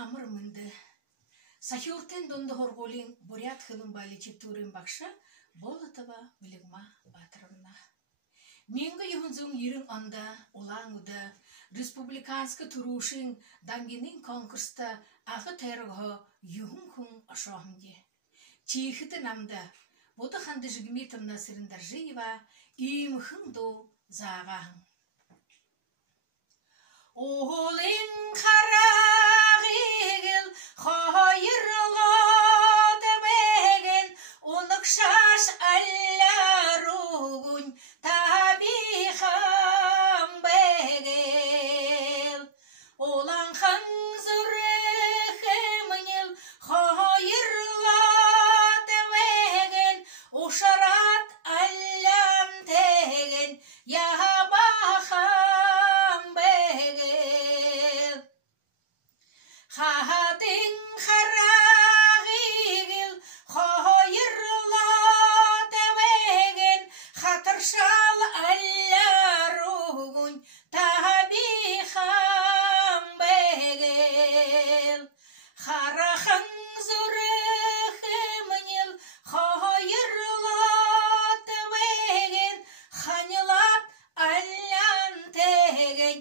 Амыр мынды. Сахиуртен донды хорголин бурят хылын баличи турин бакша Болотова Вилигма Батыровна. Менгі юхунзун ерін анда, олаңыда, республиканскы турушин дангенин конкурста ағы тәріғы юхун күн ашуағынде. Чейхіті намда, боты қанды жігіметімна сіріндар жиева, үйіміхін до зағағын. Олың қарағығыл, қайырлы дәбеген, онық шаш әлләруғын табихан бәгел. Олан қан зүріхімінел, қайырлы дәбеген, ошарат әллән теген, ябахан бәгел. Хатың қарағығыл, қайырлы дәбеген, қатыршал әлләруғын табихан бәгел. Қарақың зүріхімінел, қайырлы дәбеген, қанылат әллән теген,